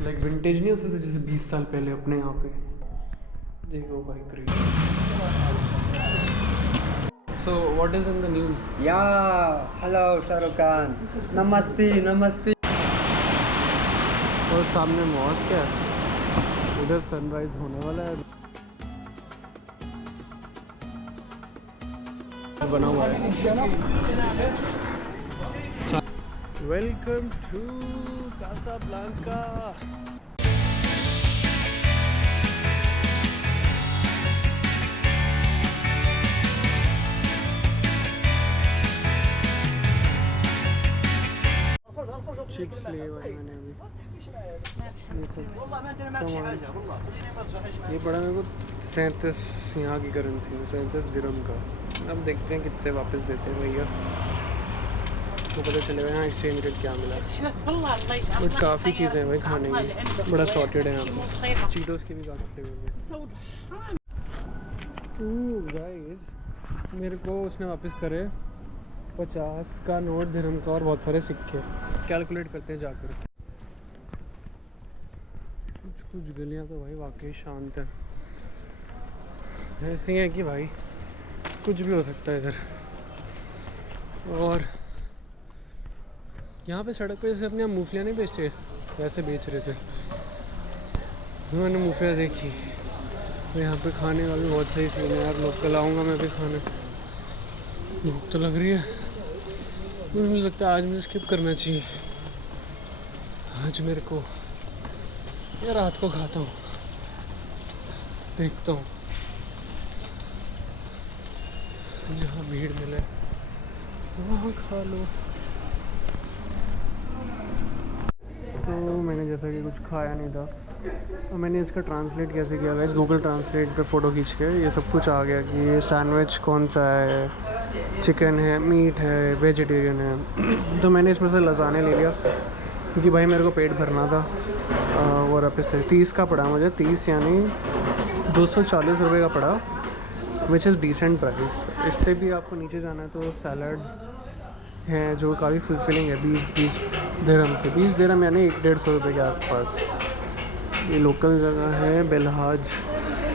Like vintage नहीं होते थे जैसे 20 साल पहले अपने यहाँ पे। देखो भाई craze. So what is in the news? या हेलो शाहरुख खान, नमस्ते नमस्ते। और सामने मौत क्या है, उधर सनराइज होने वाला है, बना हुआ है। Welcome to Casablanca. चिक्स लिए भाई मैंने अभी, ये सब सामान। ये पड़ा मेरे को 37 यहाँ की करेंसी में, 37 दिरहम का। अब देखते हैं कितने वापस देते हैं भैया, तो पता चलेगा यहाँ एक्सचेंज रेट क्या मिला। बट काफ़ी चीज़ें हैं भाई खाने की, बड़ा सॉर्टेड है यहाँ पे। चीटोस की भी काफ़ी फ्लेवर है। गाइस मेरे को उसने वापस करे 50 का नोट, दिरहम का और बहुत सारे सिक्के। कैलकुलेट करते हैं जाकर। कुछ गलियां तो भाई वाकई शांत है, ऐसी है कि भाई कुछ भी हो सकता है इधर। और यहाँ पे सड़क पे जैसे अपने यहाँ मूंगफलियाँ नहीं बेचते वैसे बेच रहे थे। मैंने मूंगफलियाँ देखी तो यहाँ पे खाने का भी बहुत सही सीन है यार। लोकल आऊँगा मैं भी खाने, भूख तो लग रही है। मुझे लगता है आज मुझे स्किप करना चाहिए। आज मेरे को या रात को खाता हूँ, देखता हूँ जहाँ भीड़ मिले वहाँ खा लो। तो मैंने जैसा कि कुछ खाया नहीं था, तो मैंने इसका ट्रांसलेट कैसे किया गाइस, गूगल ट्रांसलेट पे फ़ोटो खींच के ये सब कुछ आ गया कि ये सैंडविच कौन सा है, चिकन है, मीट है, वेजिटेरियन है। तो मैंने इसमें से लसाने ले लिया क्योंकि भाई मेरे को पेट भरना था। वो वापस थे 30 का पड़ा मुझे, 30 यानी 240 रुपये का पड़ा, विच इज़ डिसेंट प्राइस। इससे भी आपको नीचे जाना है तो सैलड हैं जो काफ़ी फुलफिलिंग है। 20 दिरहम के, 20 दिरहम यानी 150 रुपये के आसपास। ये लोकल जगह है बेलहाज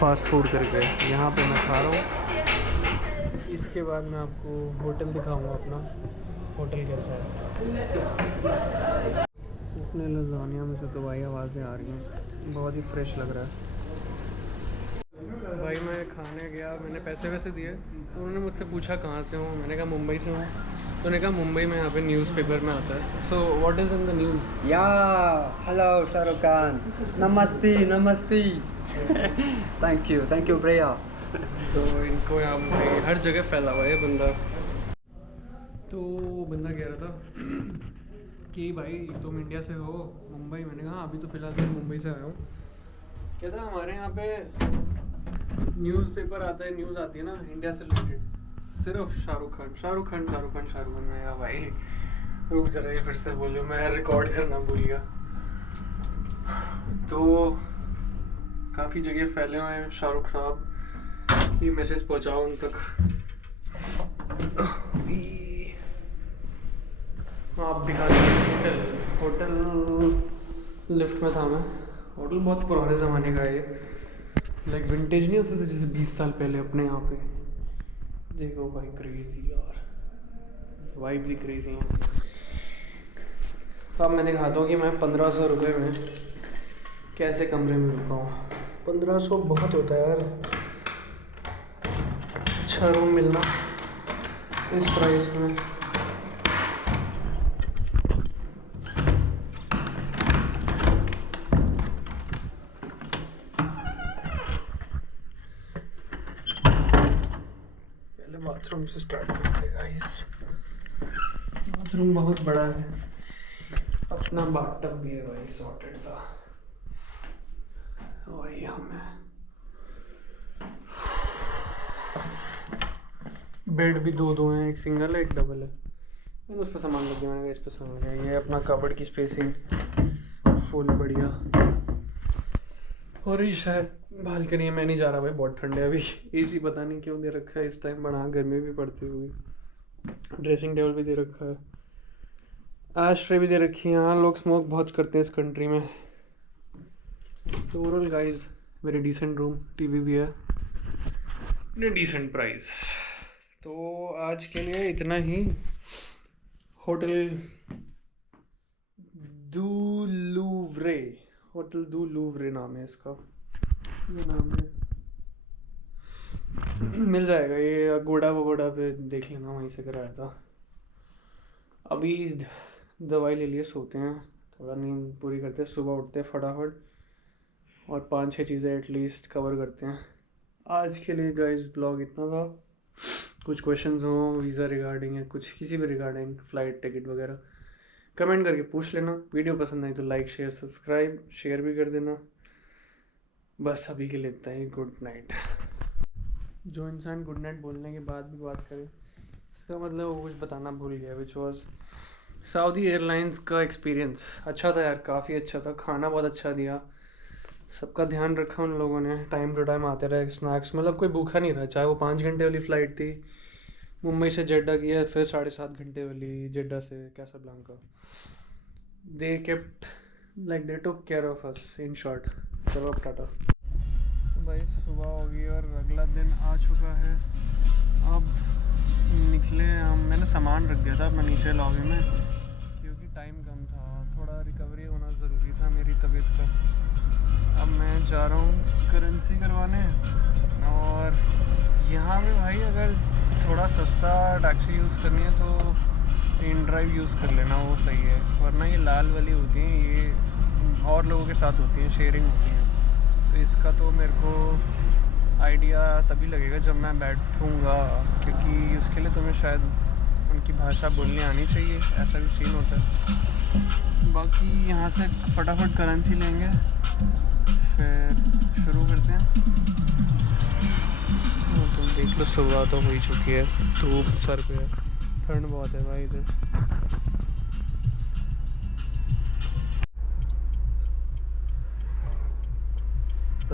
फास्ट फूड करके, यहाँ पे मैं खा रहा हूँ। इसके बाद मैं आपको होटल दिखाऊंगा अपना, होटल कैसा है। अपने लजानिया में से तो भाई आवाज़ें आ रही हैं, बहुत ही फ्रेश लग रहा है भाई। मैं खाने गया, मैंने पैसे वैसे दिए तो उन्होंने मुझसे पूछा कहाँ से हूँ, मैंने कहा मुंबई से हूँ। तो उन्होंने कहा मुंबई में यहाँ पे न्यूज़पेपर में आता है। So what is in the news? या हेलो शाहरुख खान, नमस्ते नमस्ते। थैंक यू भैया। तो इनको यहाँ भाई हर जगह फैला हुआ है बंदा। तो वो बंदा कह रहा था कि भाई तुम इंडिया से हो मुंबई, मैंने कहा अभी तो फ़िलहाल मैं मुंबई से आया हूँ। कहता हमारे यहाँ पे न्यूज़पेपर आता है, न्यूज़ आती है ना इंडिया से रिलेटेड, सिर्फ शाहरुख खान शाहरुख खान शाहरुख खान शाहरुख खान। मैं कहा भाई रुक जरा, ये फिर से बोलो, मैं रिकॉर्ड करना भूल गया। तो काफ़ी जगह फैले हुए हैं शाहरुख साहब, ये मैसेज पहुँचाओ उन तक। आप दिखा दीजिए होटल लिफ्ट में था मैं। होटल बहुत पुराने ज़माने का है ये, लाइक विंटेज नहीं होते थे जैसे 20 साल पहले अपने यहाँ पे। देखो भाई क्रेजी यार, वाइब्स ही क्रेजी हैं। अब मैं दिखाता हूँ कि मैं 1500 रुपये में कैसे कमरे में रुका हूँ। 1500 बहुत होता है यार, अच्छा रूम मिलना इस प्राइस में। पहले बाथरूम से स्टार्ट करते हैं गाइस। बाथरूम बहुत बड़ा है, अपना बाथटब भी है भाई सॉर्टेड सा। और ये हमें बेड भी दो हैं, एक सिंगल है एक डबल है। मैंने उस पर सामान लग गया, मैंने कहा इस पर सामान लगा। ये अपना कबर्ड की स्पेसिंग फुल बढ़िया। और ये शायद बालकनी है, मैं नहीं जा रहा भाई, बहुत ठंड है अभी। एसी पता नहीं क्यों दे रखा है इस टाइम, बना गर्मी भी पड़ती हुई। ड्रेसिंग टेबल भी दे रखा है, एश ट्रे भी दे रखी है। यहाँ लोग स्मोक बहुत करते हैं इस कंट्री में, तो overall guys very decent room, TV भी है, डिसेंट प्राइस। तो आज के लिए इतना ही। होटल दू लूव्रे, होटल दू लूव्रे नाम है इसका, ये नाम है। मिल जाएगा, ये अगोड़ा वगोड़ा पे देख लेना, वहीं से कराया था। अभी दवाई ले लिए, सोते हैं, थोड़ा नींद पूरी करते हैं, सुबह उठते हैं फटाफट और 5-6 चीज़ें एटलीस्ट कवर करते हैं। आज के लिए गाइस ब्लॉग इतना था। कुछ क्वेश्चंस हो वीज़ा रिगार्डिंग या कुछ किसी भी रिगार्डिंग, फ़्लाइट टिकट वगैरह, कमेंट करके पूछ लेना। वीडियो पसंद आई तो लाइक शेयर सब्सक्राइब शेयर भी कर देना। बस अभी के लिए इतना ही। Good night. जो इंसान गुड नाइट बोलने के बाद भी बात करे, इसका मतलब वो कुछ बताना भूल गया, विच वॉज सऊदी एयरलाइंस का एक्सपीरियंस अच्छा था यार, काफ़ी अच्छा था। खाना बहुत अच्छा दिया, सबका ध्यान रखा उन लोगों ने, टाइम टू टाइम आते रहे स्नैक्स, मतलब कोई भूखा नहीं रहा। चाहे वो 5 घंटे वाली फ़्लाइट थी, मुंबई से जेड्डा की है, फिर 7.5 घंटे वाली जेड्डा से कैसाब्लांका, they kept like they took care of us in short. चलो अब टाटा। भाई सुबह हो गई और अगला दिन आ चुका है। अब निकले हम, मैंने सामान रख दिया था अपना नीचे लॉबी में क्योंकि टाइम कम था, थोड़ा रिकवरी होना ज़रूरी था मेरी तबीयत का। अब मैं जा रहा हूँ करेंसी करवाने, और यहाँ पे भाई अगर थोड़ा सस्ता टैक्सी यूज़ करनी है तो इन ड्राइव यूज़ कर लेना, वो सही है। वरना ये लाल वाली होती हैं, ये और लोगों के साथ होती हैं, शेयरिंग होती हैं। तो इसका तो मेरे को आइडिया तभी लगेगा जब मैं बैठूँगा, क्योंकि उसके लिए तुम्हें शायद उनकी भाषा बोलनी आनी चाहिए, ऐसा भी सीन होता है। बाकी यहाँ से फटाफट करेंसी लेंगे, फिर शुरू करते हैं। तुम देख लो, सुबह तो हो ही चुकी है, धूप सर पे है, ठंड बहुत है भाई इधर।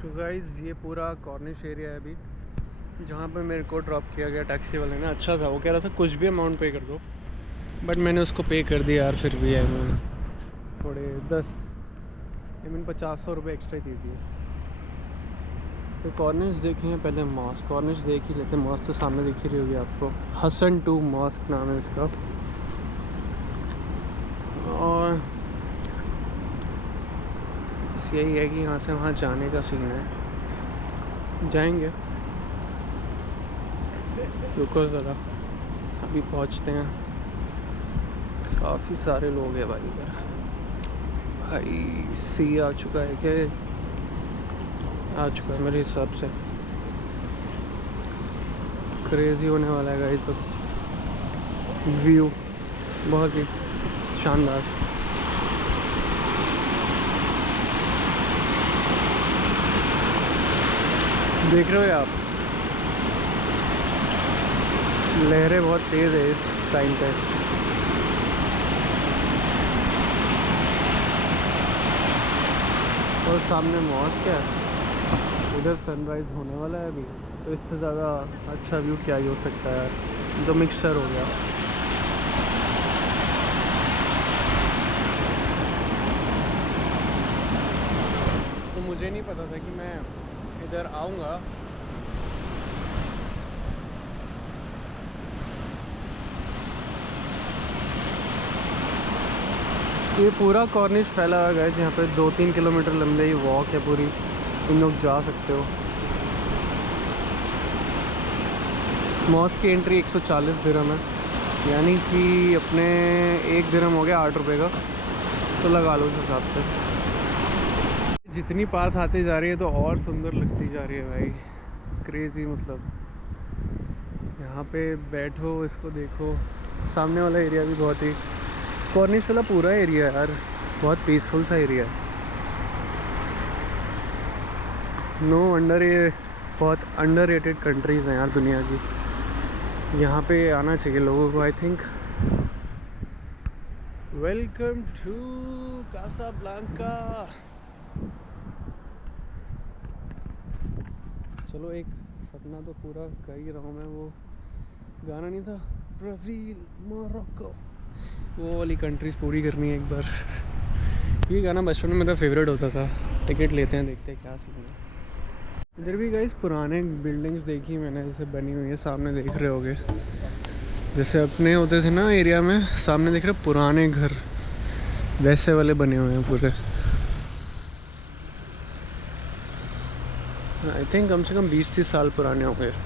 तो गाइज़ ये पूरा कॉर्निश एरिया है अभी, जहाँ पे मेरे को ड्रॉप किया गया टैक्सी वाले ने। अच्छा था, वो कह रहा था कुछ भी अमाउंट पे कर दो, बट मैंने उसको पे कर दिया यार। फिर भी है मैंने थोड़े 50-100 रुपये एक्स्ट्रा ही दी। तो कॉर्निश देखे हैं पहले, मॉस्क कॉर्निश देख ही लेते। मॉस्क तो सामने दिख ही रही होगी आपको, हसन 2 मॉस्क नाम है इसका। और बस यही है कि यहाँ से वहाँ जाने का सीन है, जाएंगे। रुको ज़रा, अभी पहुँचते हैं। काफ़ी सारे लोग हैं भाई इधर। भाई सी आ चुका है क्या? आ चुका है मेरे हिसाब से। क्रेज़ी होने वाला है गाइस सब। व्यू बहुत ही शानदार। देख रहे हो आप, लहरें बहुत तेज़ है इस टाइम पे। और सामने मॉस्क है, उधर सनराइज़ होने वाला है अभी, तो इससे ज़्यादा अच्छा व्यू क्या ही हो सकता है यार। जो मिक्सचर हो गया। तो मुझे नहीं पता था कि मैं इधर आऊँगा। ये पूरा कॉर्निश फैला हुआ है, यहाँ पे 2-3 किलोमीटर लंबे ही वॉक है पूरी, तुम लोग जा सकते हो। मॉस्क की एंट्री 140 दिरहम है, यानी कि अपने 1 दिरहम हो गया 8 रुपये का, तो लगा लो उस हिसाब से। जितनी पास आती जा रही है तो और सुंदर लगती जा रही है भाई, क्रेज़ी। मतलब यहाँ पे बैठो, इसको देखो। सामने वाला एरिया भी बहुत ही, कॉर्निश वाला पूरा एरिया है यार, बहुत पीसफुल सा एरिया है। नो वंडर ये बहुत अंडररेटेड कंट्रीज़ हैं यार दुनिया की, यहाँ पे आना चाहिए लोगों को, I think. Welcome to Casablanca. चलो एक सपना तो पूरा कर ही रहा हूँ मैं, वो गाना नहीं था ब्राज़ील, मोरक्को, वो वाली कंट्रीज़ पूरी करनी है एक बार। ये गाना बचपन में मेरा फेवरेट होता था। टिकट लेते हैं, देखते हैं क्या सीन है। इधर भी गाइस पुराने बिल्डिंग्स देखी मैंने, जैसे बनी हुई है, सामने देख रहे होगे, जैसे अपने होते थे ना एरिया में, सामने देख रहे पुराने घर, वैसे वाले बने हुए हैं पूरे। आई थिंक कम से कम 20-30 साल पुराने होंगे। तो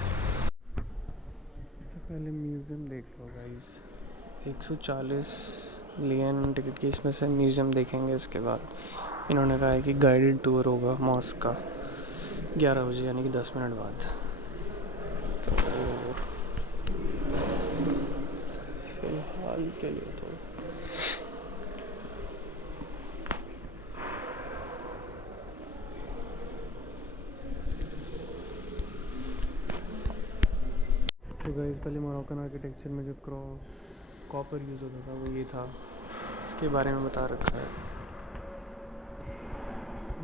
पहले म्यूज़ियम देख लो गाइस, 140 लिए टिकट की, इसमें से म्यूज़ियम देखेंगे। इसके बाद इन्होंने कहा है कि गाइडेड टूर होगा मॉस्क का 11 बजे, यानी कि 10 मिनट बाद। तो फिलहाल के लिए तो गाइस, पहले मोरक्कन आर्किटेक्चर में जो कॉपर यूज़ होता था वो ये था, इसके बारे में बता रखा है।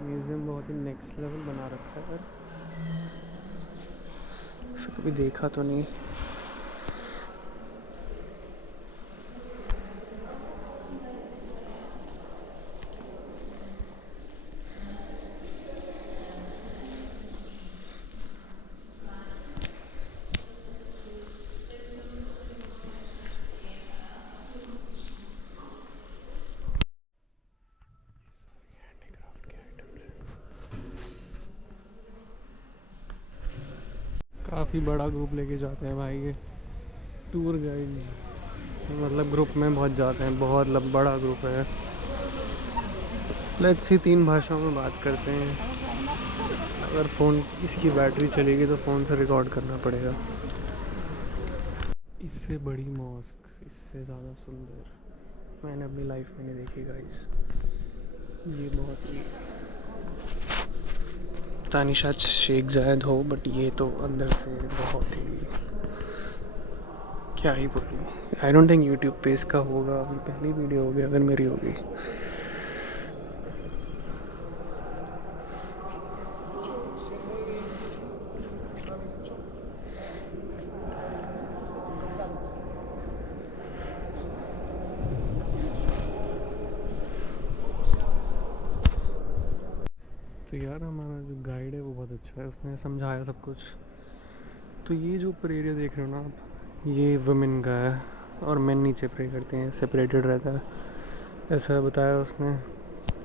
म्यूज़ियम बहुत ही नेक्स्ट लेवल बना रखा है, इसे कभी देखा तो नहीं। काफ़ी बड़ा ग्रुप लेके जाते हैं भाई ये टूर गाइड, मतलब ग्रुप में बहुत जाते हैं, बहुत बड़ा ग्रुप है। लेट्स सी 3 भाषाओं में बात करते हैं। अगर फ़ोन इसकी बैटरी चलेगी तो फ़ोन से रिकॉर्ड करना पड़ेगा। इससे बड़ी मॉस्क, इससे ज़्यादा सुंदर मैंने अपनी लाइफ में नहीं देखी गाइस। ये बहुत ही तानी शायद शेख जायद हो, बट ये तो अंदर से बहुत ही, क्या ही बोलूँ। आई डोंट थिंक यूट्यूब पे इसका होगा, अभी पहली वीडियो होगी अगर मेरी होगी। तो यार हमारा जो गाइड है वो बहुत अच्छा है, उसने समझाया सब कुछ। तो ये जो ऊपर एरिया देख रहे हो ना आप, ये वुमेन का है और मेन नीचे प्रे करते हैं, सेपरेटेड रहता है, ऐसा बताया उसने।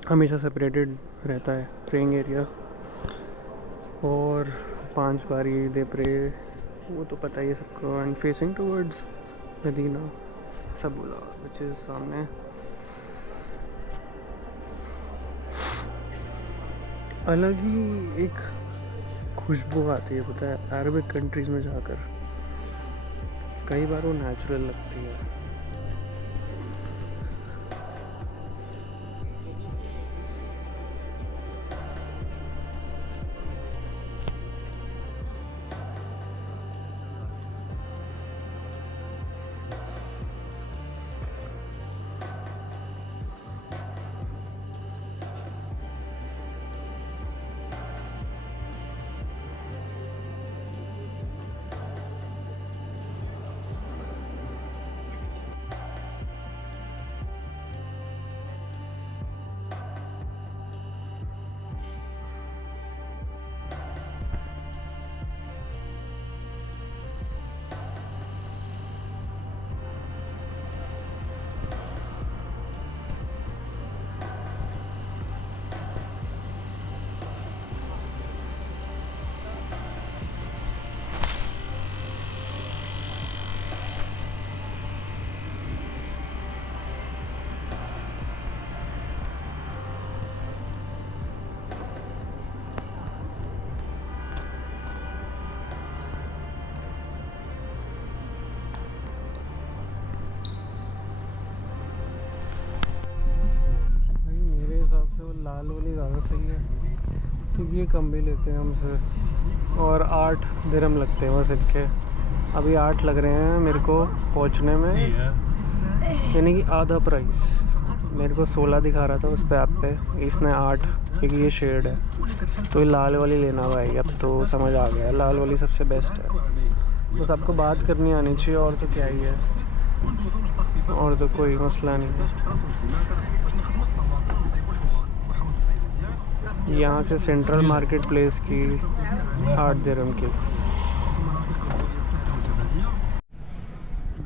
हमेशा सेपरेटेड रहता है प्रेइंग एरिया, और 5 बारी दे प्रे, वो तो पता ही है सबको। एंड फेसिंग टूवर्ड्स मदीना, सब बोला, विच इज़ सामने। अलग ही एक खुशबू आती है, पता है, अरबिक कंट्रीज़ में जाकर कई बार वो नेचुरल लगती है। लाल वाली ज़्यादा सही है, क्योंकि ये कम भी लेते हैं हमसे, और 8 दिरहम लगते हैं बस इनके। अभी 8 लग रहे हैं मेरे को पहुंचने में, यानी कि आधा प्राइस। मेरे को 16 दिखा रहा था उस पे ऐप पे, इसने 8, क्योंकि ये शेड है। तो ये लाल वाली लेना भाई, अब तो समझ आ गया, लाल वाली सबसे बेस्ट है। बस आपको बात करनी आनी चाहिए, और तो क्या ही है, और तो कोई मसला नहीं है। यहाँ से सेंट्रल मार्केट प्लेस की 8 दिरहम की।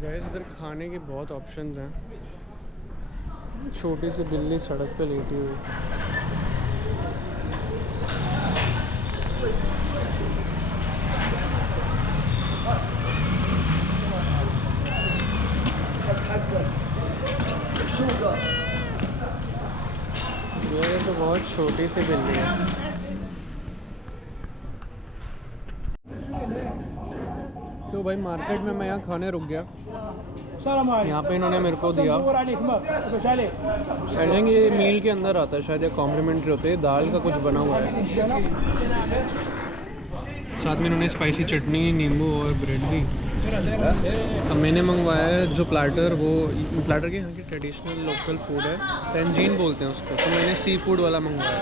गैस इधर खाने के बहुत ऑप्शंस हैं। छोटी सी बिल्ली सड़क पे लेटी हुई। ये तो बहुत छोटी सी बिल्ली है। तो भाई मार्केट में मैं यहाँ खाने रुक गया। यहाँ पे इन्होंने मेरे को दिया, शायद ये मील के अंदर आता है, शायद ये कॉम्प्लीमेंट्री होते हैं। दाल का कुछ बना हुआ है, साथ में इन्होंने स्पाइसी चटनी, नींबू और ब्रेड दी। अब मैंने मंगवाया है जो प्लाटर, वो प्लाटर के यहाँ की ट्रेडिशनल लोकल फूड है, तंजीन बोलते हैं उसको। तो मैंने सी फूड वाला मंगवाया।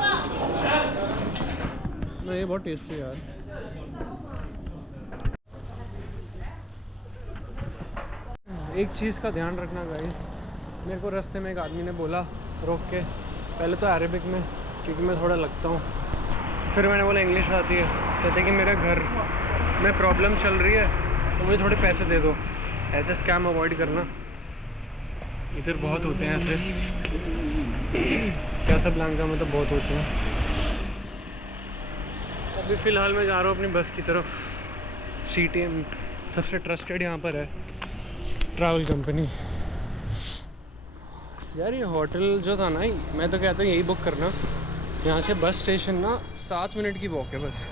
तो ये बहुत टेस्टी है यार। एक चीज़ का ध्यान रखना गाइस, मेरे को रास्ते में एक आदमी ने बोला रोक के, पहले तो अरेबिक में, क्योंकि मैं थोड़ा लगता हूँ। फिर मैंने बोला इंग्लिश आती है, कहते कि मेरे घर में प्रॉब्लम चल रही है तो मुझे थोड़े पैसे दे दो। ऐसे स्कैम अवॉइड करना, इधर बहुत होते हैं ऐसे। कैसाब्लांका में तो बहुत होते हैं। अभी फ़िलहाल मैं जा रहा हूँ अपनी बस की तरफ। CTM सबसे ट्रस्टेड यहाँ पर है ट्रैवल कंपनी। यार ये होटल जो था ना, मैं तो कहता हूँ यही बुक करना। यहाँ से बस स्टेशन ना 7 मिनट की वॉक है बस,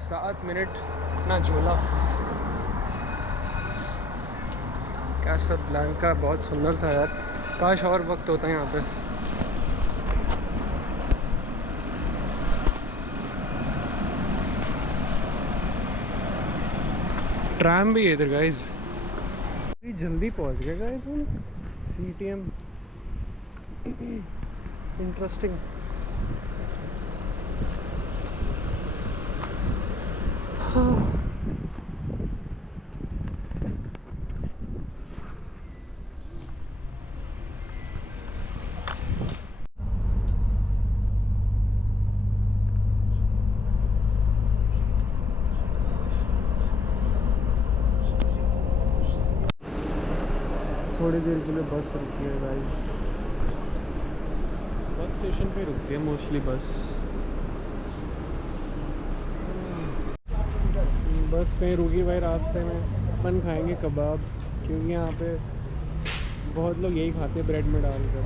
7 मिनट ना झोला। कैसाब्लांका बहुत सुंदर था यार, काश और वक्त होता है यहाँ पे। ट्रैम भी है इधर गाइस। जल्दी पहुँच गए गाइस हम CTM। इंटरेस्टिंग। थोड़ी देर के लिए बस रुकती है गाइस, बस स्टेशन पे रुकती है मोस्टली बस। बस कहीं रुकी भाई रास्ते में, अपन खाएंगे कबाब, क्योंकि यहाँ पे बहुत लोग यही खाते हैं ब्रेड में डालकर।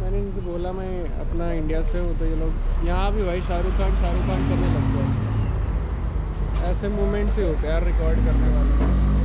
मैंने इनसे बोला मैं अपना इंडिया से हूँ, तो ये लोग यहाँ भी भाई शाहरुख खान करने लग गए। ऐसे मोमेंट्स ही होते हैं यार रिकॉर्ड करने वाले।